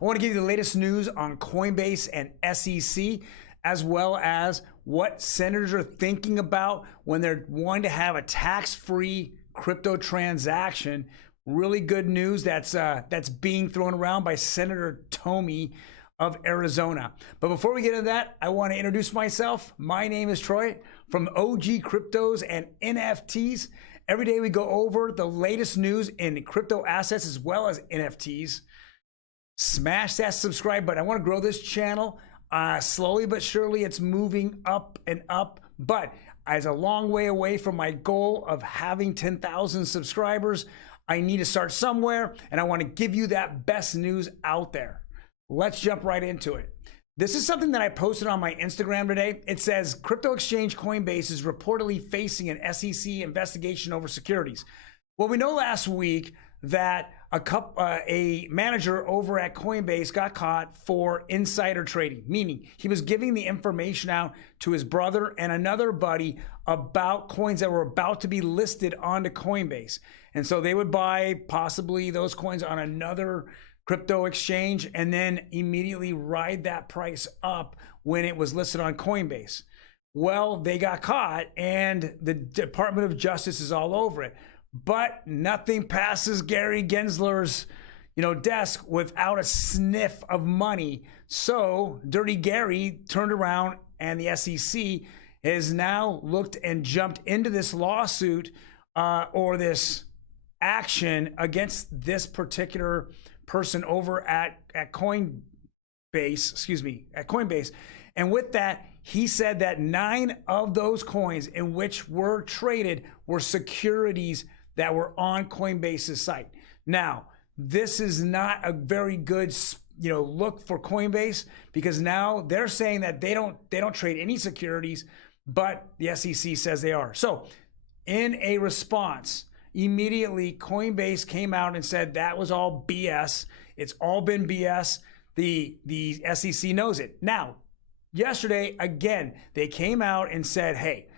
I want to give you the latest news on Coinbase and SEC, as well as what senators are thinking about when they're wanting to have a tax-free crypto transaction. Really good news that's being thrown around by Senator Toomey of Arizona. But before we get into that, I want to introduce myself. My name is Troy from OG Cryptos and NFTs. Every day we go over the latest news in crypto assets as well as NFTs. Smash that subscribe button. I want to grow this channel. Slowly but surely it's moving up and up, but as a long way away from my goal of having 10,000 subscribers. I need to start somewhere, and I want to give you that best news out there. Let's jump right into it. This is something that I posted on my Instagram today. It says crypto exchange Coinbase is reportedly facing an SEC investigation over securities. Well, we know last week that a manager over at Coinbase got caught for insider trading, meaning he was giving the information out to his brother and another buddy about coins that were about to be listed onto Coinbase. And so they would buy possibly those coins on another crypto exchange and then immediately ride that price up when it was listed on Coinbase. Well, they got caught and the Department of Justice is all over it. But nothing passes Gary Gensler's, desk without a sniff of money. So Dirty Gary turned around and the SEC has now looked and jumped into this lawsuit or this action against this particular person over at Coinbase, And with that, he said that 9 of those coins in which were traded were securities that were on Coinbase's site. Now, this is not a very good, look for Coinbase, because now they're saying that they don't trade any securities, but the SEC says they are. So, in a response, immediately Coinbase came out and said that was all BS. It's all been BS. The SEC knows it. Now, yesterday, again, they came out and said, hey,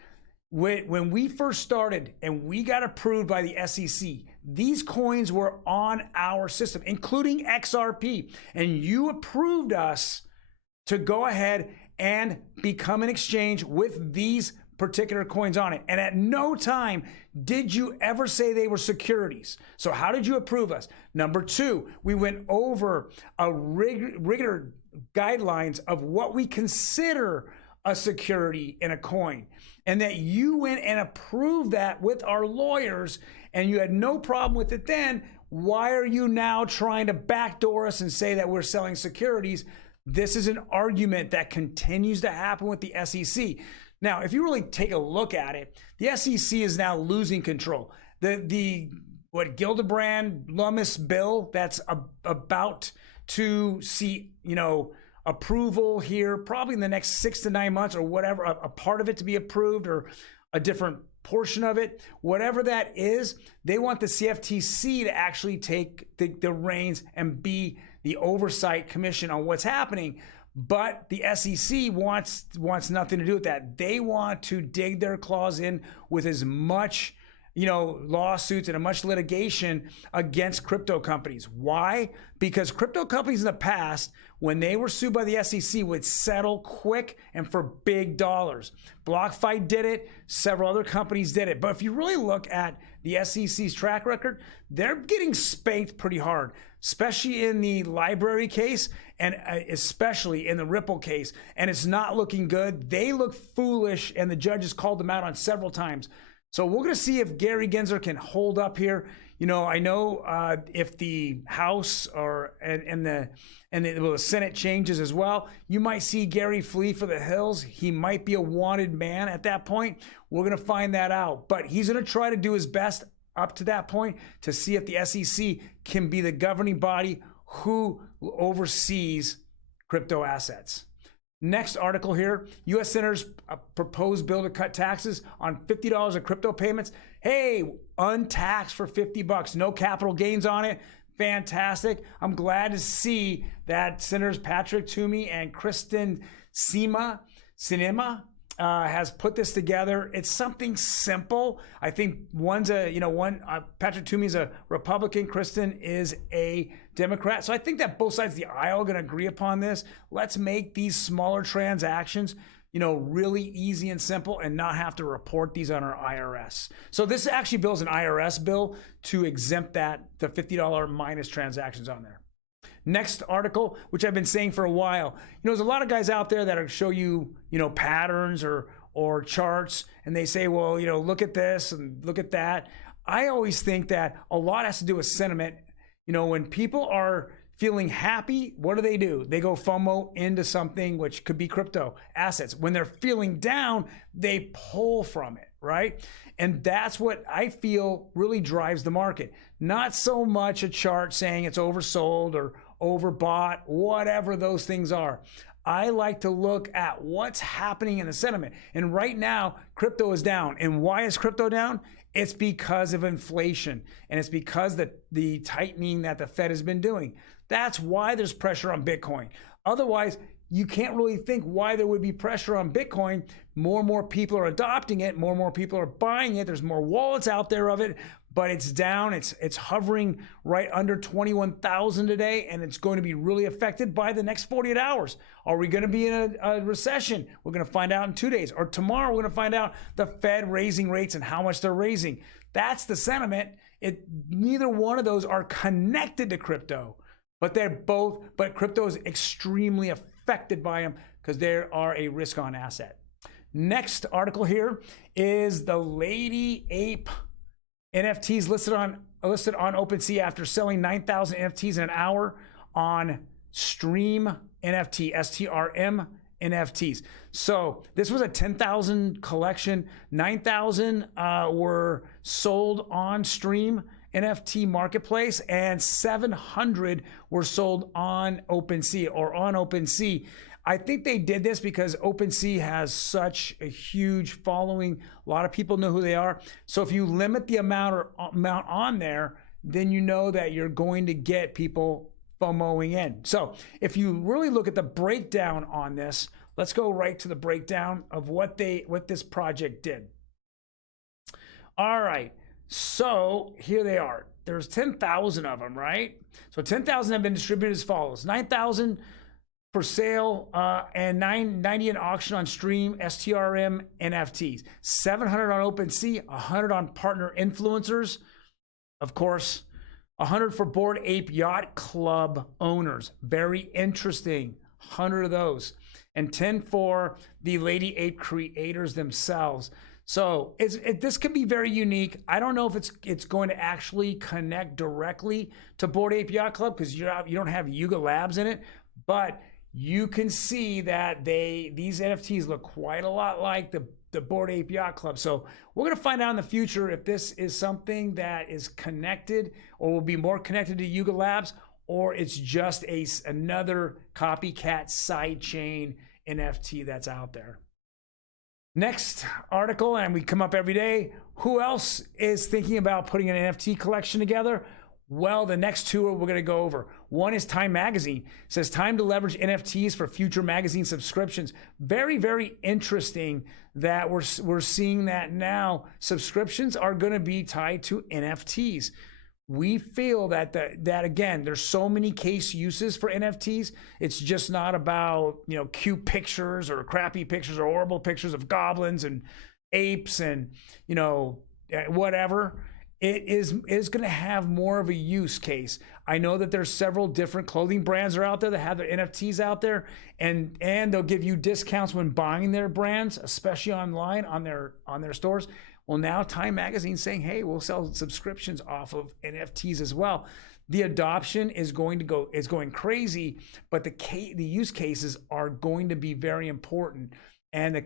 when we first started and we got approved by the SEC, these coins were on our system, including XRP, and you approved us to go ahead and become an exchange with these particular coins on it. And at no time did you ever say they were securities. So how did you approve us? Number 2, we went over a rigor guidelines of what we consider a security in a coin, and that you went and approved that with our lawyers and you had no problem with it then. Why are you now trying to backdoor us and say that we're selling securities? This is an argument that continues to happen with the SEC. Now, if you really take a look at it, the SEC is now losing control. What Gillibrand Lummis bill that's about to see, approval here, probably in the next 6 to 9 months or whatever, a part of it to be approved or a different portion of it, whatever that is, they want the CFTC to actually take the reins and be the oversight commission on what's happening. But the SEC wants nothing to do with that. They want to dig their claws in with as much lawsuits and as much litigation against crypto companies. Why? Because crypto companies in the past, when they were sued by the SEC, would settle quick and for big dollars. BlockFi did it. Several other companies did it. But if you really look at the SEC's track record, they're getting spanked pretty hard, especially in the library case and especially in the Ripple case. And it's not looking good. They look foolish, and the judges called them out on several times. So we're going to see if Gary Gensler can hold up here. I know if the House and the Senate changes as well, you might see Gary flee for the hills. He might be a wanted man at that point. We're going to find that out. But he's going to try to do his best up to that point to see if the SEC can be the governing body who oversees crypto assets. Next article here, U.S. Senators proposed bill to cut taxes on $50 of crypto payments. Hey, untaxed for $50, no capital gains on it. Fantastic. I'm glad to see that Senators Patrick Toomey and Kristen Sinema has put this together. It's something simple. I think one's Patrick Toomey is a Republican, Kristen is a Democrat. So I think that both sides of the aisle are going to agree upon this. Let's make these smaller transactions, really easy and simple and not have to report these on our IRS. So this actually bills an IRS bill to exempt the $50 minus transactions on there. Next article, which I've been saying for a while, there's a lot of guys out there that are show you, patterns or charts, and they say, well, look at this and look at that. I always think that a lot has to do with sentiment. When people are feeling happy, what do? They go FOMO into something, which could be crypto assets. When they're feeling down, they pull from it, right? And that's what I feel really drives the market. Not so much a chart saying it's oversold or overbought, whatever those things are. I like to look at what's happening in the sentiment. And right now, crypto is down. And why is crypto down? It's because of inflation. And it's because the tightening that the Fed has been doing. That's why there's pressure on Bitcoin. Otherwise, you can't really think why there would be pressure on Bitcoin. More and more people are adopting it. More and more people are buying it. There's more wallets out there of it, but it's down. It's hovering right under 21,000 today, and it's going to be really affected by the next 48 hours. Are we going to be in a recession? We're going to find out in 2 days. Or tomorrow, we're going to find out the Fed raising rates and how much they're raising. That's the sentiment. Neither one of those are connected to crypto, but crypto is extremely affected by them because they are a risk-on asset. Next article here is the Lady Ape NFTs listed on OpenSea after selling 9,000 NFTs in an hour on STRMNFT, STRMNFTs. So this was a 10,000 collection. 9,000 were sold on STRMNFT Marketplace, and 700 were sold on OpenSea. I think they did this because OpenSea has such a huge following. A lot of people know who they are. So if you limit the amount on there, then you know that you're going to get people FOMOing in. So if you really look at the breakdown on this, let's go right to the breakdown of what this project did. All right. So here they are. There's 10,000 of them, right? So 10,000 have been distributed as follows: 9,000 for sale and 990 in auction on STRM NFTs, 700 on OpenSea, 100 on partner influencers, of course, 100 for Bored Ape Yacht Club owners. Very interesting, 100 of those, and 10 for the Lady Ape creators themselves. So this can be very unique. I don't know if it's going to actually connect directly to Bored Ape Yacht Club because you don't have Yuga Labs in it, but you can see that these NFTs look quite a lot like the Bored Ape Yacht Club. So we're going to find out in the future if this is something that is connected or will be more connected to Yuga Labs, or it's just another copycat sidechain NFT that's out there. Next article, and we come up every day. Who else is thinking about putting an NFT collection together? Well, the next two we're going to go over. One is Time Magazine. It says time to leverage NFTs for future magazine subscriptions. Very, very interesting that we're seeing that now. Subscriptions are going to be tied to NFTs. We feel that again, there's so many case uses for NFTs. It's just not about cute pictures or crappy pictures or horrible pictures of goblins and apes and whatever. It is going to have more of a use case. I know that there's several different clothing brands are out there that have their NFTs out there, and they'll give you discounts when buying their brands, especially online on their stores. Well, now Time Magazine saying, hey, we'll sell subscriptions off of NFTs as well. The adoption is going crazy, but the use cases are going to be very important, and the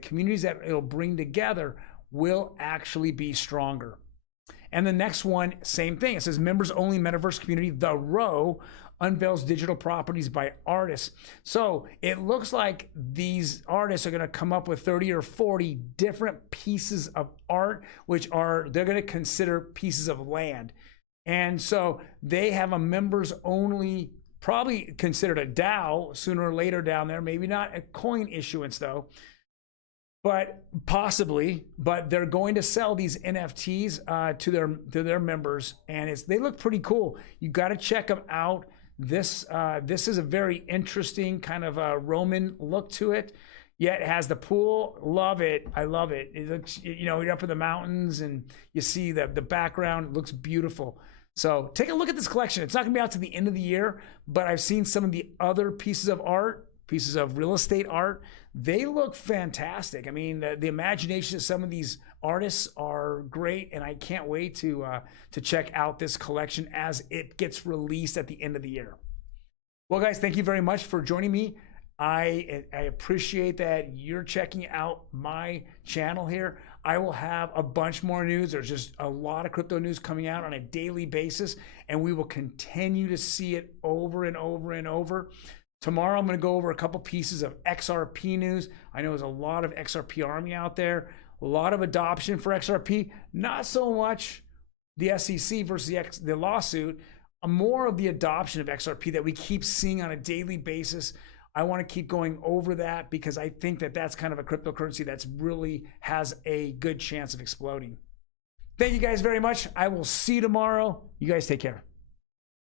communities that it'll bring together will actually be stronger. And the next one, same thing. It says members only Metaverse Community, The Row, unveils digital properties by artists. So it looks like these artists are going to come up with 30 or 40 different pieces of art, they're going to consider pieces of land. And so they have a members only, probably considered a DAO sooner or later down there, maybe not a coin issuance though. but possibly, but they're going to sell these NFTs to their members, and they look pretty cool. You got to check them out. This is a very interesting kind of a Roman look to it. Yet it has the pool. Love it. I love it. It looks, you know, you're up in the mountains and you see the background. It looks beautiful. So take a look at this collection. It's not going to be out to the end of the year, but I've seen some of the other pieces of art, pieces of real estate art. They look fantastic. I mean, the imagination of some of these artists are great, and I can't wait to check out this collection as it gets released at the end of the year. Well, guys, thank you very much for joining me. I appreciate that you're checking out my channel here. I will have a bunch more news. There's just a lot of crypto news coming out on a daily basis, and we will continue to see it over and over and over. Tomorrow, I'm going to go over a couple pieces of XRP news. I know there's a lot of XRP army out there, a lot of adoption for XRP, not so much the SEC versus the lawsuit, more of the adoption of XRP that we keep seeing on a daily basis. I want to keep going over that because I think that that's kind of a cryptocurrency that's really has a good chance of exploding. Thank you guys very much. I will see you tomorrow. You guys take care.